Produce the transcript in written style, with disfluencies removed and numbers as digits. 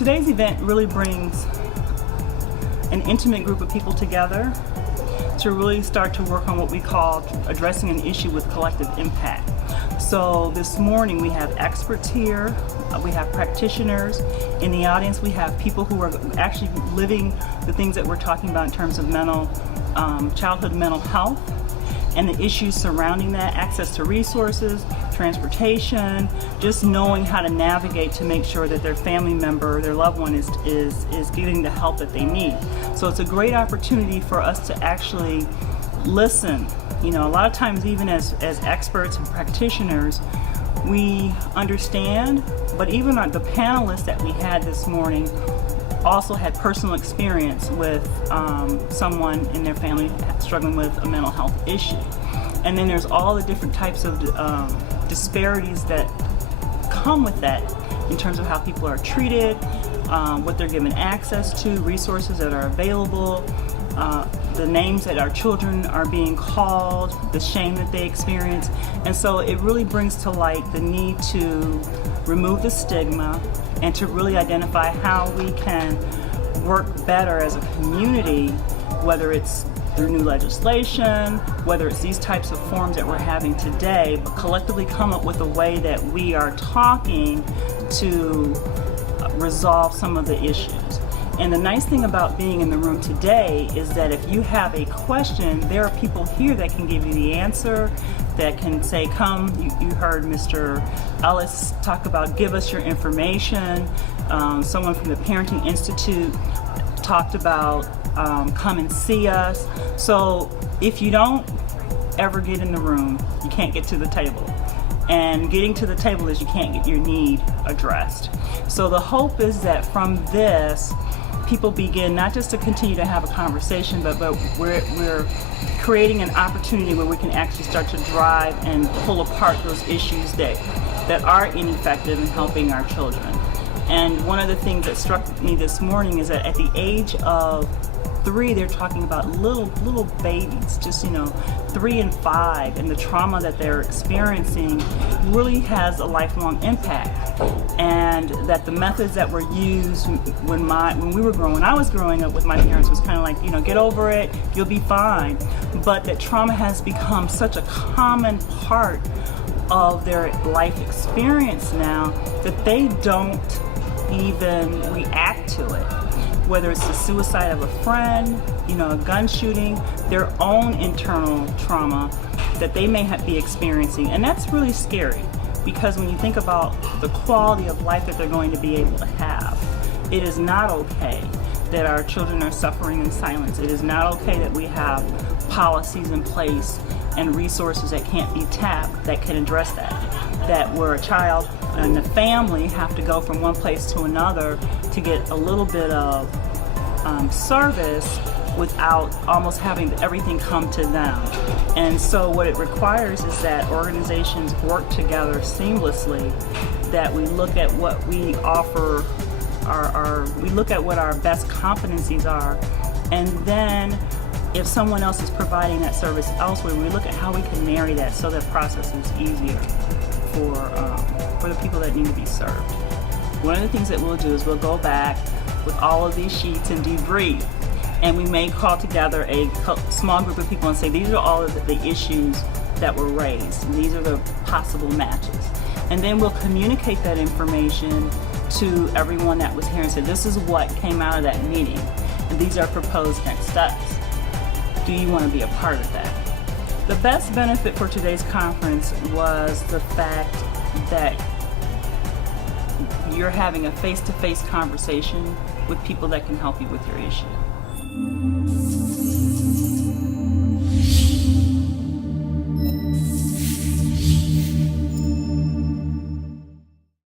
Today's event really brings an intimate group of people together to really start to work on what we call addressing an issue with collective impact. So this morning we have experts here, we have practitioners. In the audience we have people who are actually living the things that we're talking about in terms of childhood mental health and the issues surrounding that, access to resources, transportation, just knowing how to navigate to make sure that their family member, their loved one is getting the help that they need. So it's a great opportunity for us to actually listen. You know, a lot of times even as experts and practitioners, we understand, but even the panelists that we had this morning also had personal experience with someone in their family struggling with a mental health issue. And then there's all the different types of disparities that come with that in terms of how people are treated, what they're given access to, resources that are available, the names that our children are being called, the shame that they experience. And so it really brings to light the need to remove the stigma and to really identify how we can work better as a community, whether it's through new legislation, whether it's these types of forums that we're having today, but collectively come up with a way that we are talking to resolve some of the issues. And the nice thing about being in the room today is that if you have a question, there are people here that can give you the answer, that can say, come, you heard Mr. Ellis talk about give us your information. Someone from the Parenting Institute talked about come and see us. So if you don't ever get in the room, you can't get to the table. And getting to the table is you can't get your need addressed. So the hope is that from this, people begin not just to continue to have a conversation, but we're creating an opportunity where we can actually start to drive and pull apart those issues that are ineffective in helping our children. And one of the things that struck me this morning is that at the age of 3, they're talking about little babies, just 3 and 5, and the trauma that they're experiencing really has a lifelong impact. And that the methods that were used when I was growing up with my parents was kind of like, get over it, you'll be fine. But that trauma has become such a common part of their life experience now that they don't even react to it. Whether it's the suicide of a friend, a gun shooting, their own internal trauma that they may be experiencing. And that's really scary, because when you think about the quality of life that they're going to be able to have, it is not okay that our children are suffering in silence. It is not okay that we have policies in place and resources that can't be tapped that can address that. That where a child and the family have to go from one place to another to get a little bit of service without almost having everything come to them. And so what it requires is that organizations work together seamlessly, that we look at what we offer, we look at what our best competencies are, and then if someone else is providing that service elsewhere, we look at how we can marry that so that process is easier for the people that need to be served. One of the things that we'll do is we'll go back with all of these sheets and debrief, and we may call together a small group of people and say these are all of the issues that were raised, and these are the possible matches. And then we'll communicate that information to everyone that was here and say this is what came out of that meeting, and these are proposed next steps. Do you want to be a part of that? The best benefit for today's conference was the fact that you're having a face-to-face conversation with people that can help you with your issue.